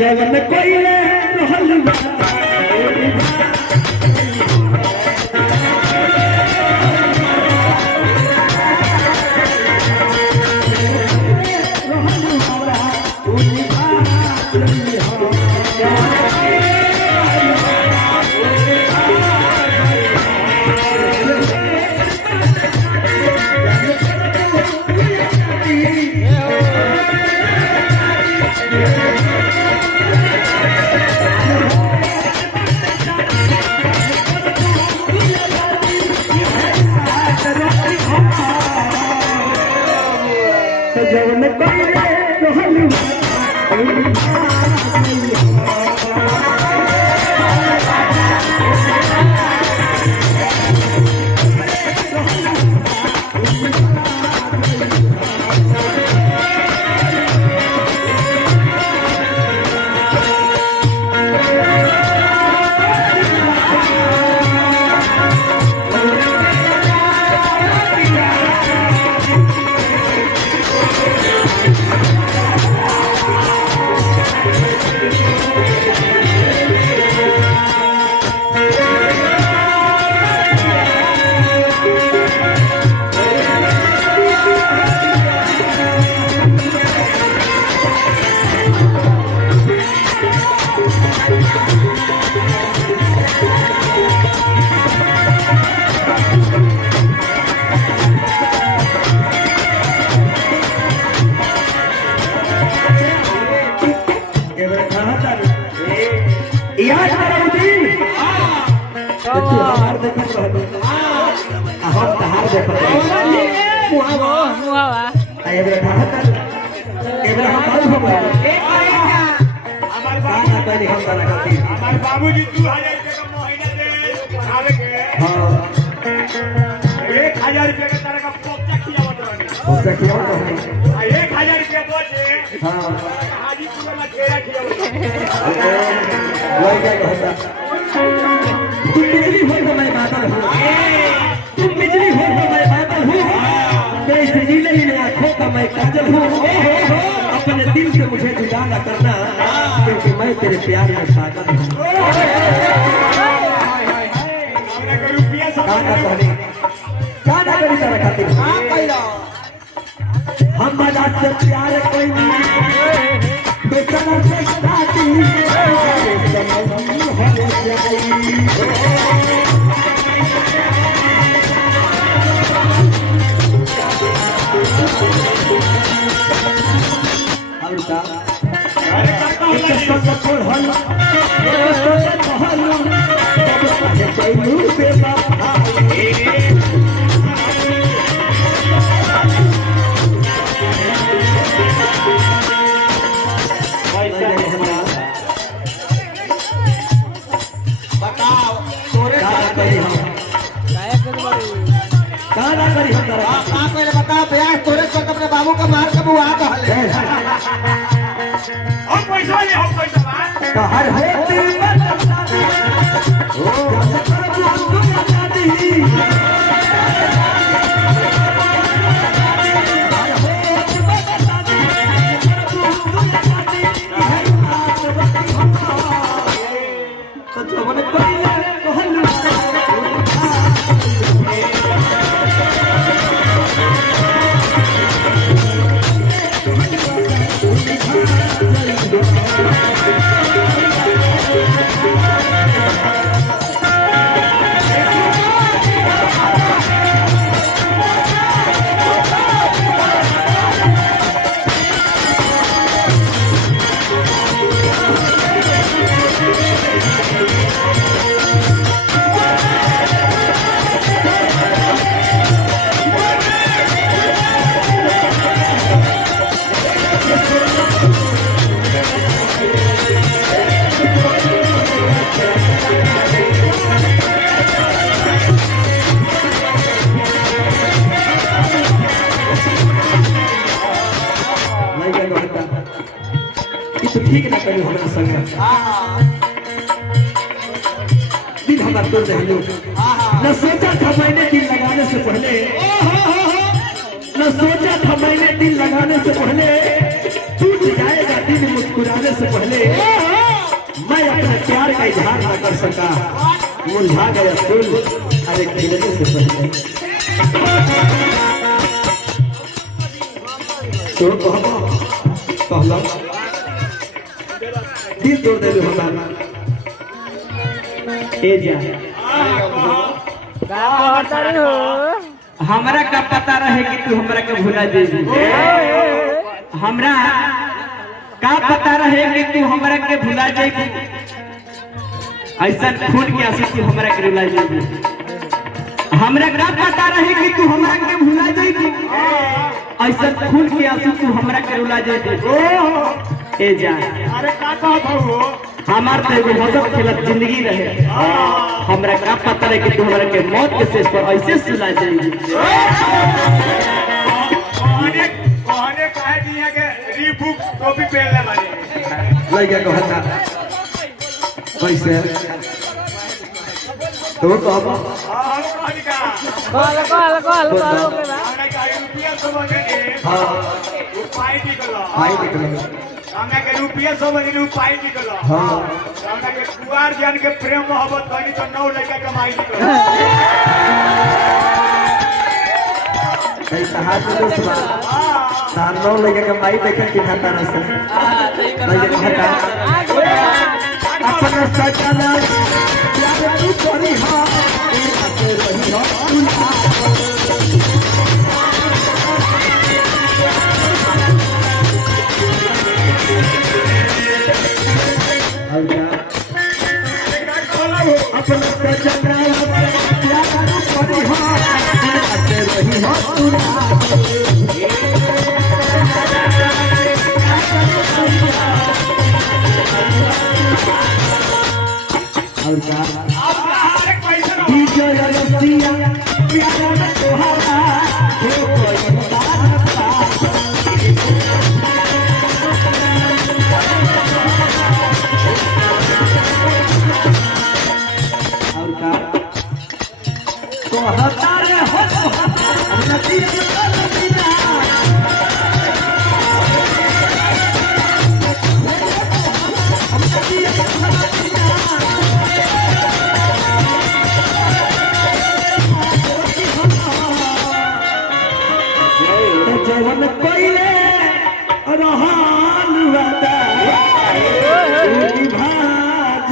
जवन कोइले रहल बा जवन कोइले रहल याद करो दिन तू हमार देखत रहबे हम तहार देखत रहबे मुहावा आए बेटा हत एबरा हम बाबू हो गए हमार बाबू पहले हम गाना गाती हमार बाबूजी 2000 रुपए का महीना दे पढ़ावे के हां 1000 रुपए का तारा का पोचा खियावत रहनी पोचा खियावत रहनी 1000 रुपए बचे हां हाजीपुर में घेरा खियावत वही क्या कहता तुम बिजली हो तो मैं बादल हूँ तुम बिजली हो तो मैं बादल हूँ तेरे नीले नीले आँखों का मैं काजल हूँ अपने दिल से मुझे जुदा न करना क्योंकि मैं तेरे प्यार में पागल हूँ गाना करी तरह खाती हम बाजार से प्यार कोई नहीं बेचना से साथी अपने बाबू का मार कब हुआ कहले हम पैसा ले हम पैसा तो हर ठीक ना करी हमरा संग दिन हमार तो रहलो न सोचा था मैंने दिल लगाने से पहले न सोचा था मैंने दिल लगाने से पहले टूट जाएगा दिल मुस्कुराने से पहले मैं अपने प्यार का इजहार न कर सका, मुरझा गया फूल अरे खिलने से पहले। तो कहला दिल तोड़ दे हमारा ए जा हमरा का पता रहे कि तू हमरा के भुला जेबी, हमरा का पता रहे कि तू हमरा के भुला जेबी, ऐसा खून के आंसू तू हमरा के रुला जेबी। हमरा का पता रहे कि तू हमरा के भुला जेबी, ऐसा खून के आंसू तू हमरा के रुला जेबी। ए जा अरे का कहत हो हमार तो एगो मौजूद खेलत जिंदगी रहे, हमरा का पता रहे कि तू हमरा के मौत के शेष पर ऐसे सुला जाएगी। कहने कहे दिया के रीबुक कॉपी पहन ले वाली लइका कहता कैसे तो कहब हम कहनी का कॉल हमने का रुपया समझ के हां पाई निकलो भाई निकलो हमने के रुपया समझ के पाई निकलो हां हमने के कुआर जान के प्रेम मोहब्बत कहनी तो 9 लड़का कमाई निकलो कैसा हाथ में दोस्त बा तार नौ लगे के माई देखे कि खाता रस लगे कहता अपना सजना प्यार तू करी हां आके रही हो अपना सजना प्यार तू करी हां आके रही हो और क्या विजय रसिया प्यार तोहरा हो कोई और क्या कहता रे हो नदी नदीना जवन कोइले रहन वादा भाज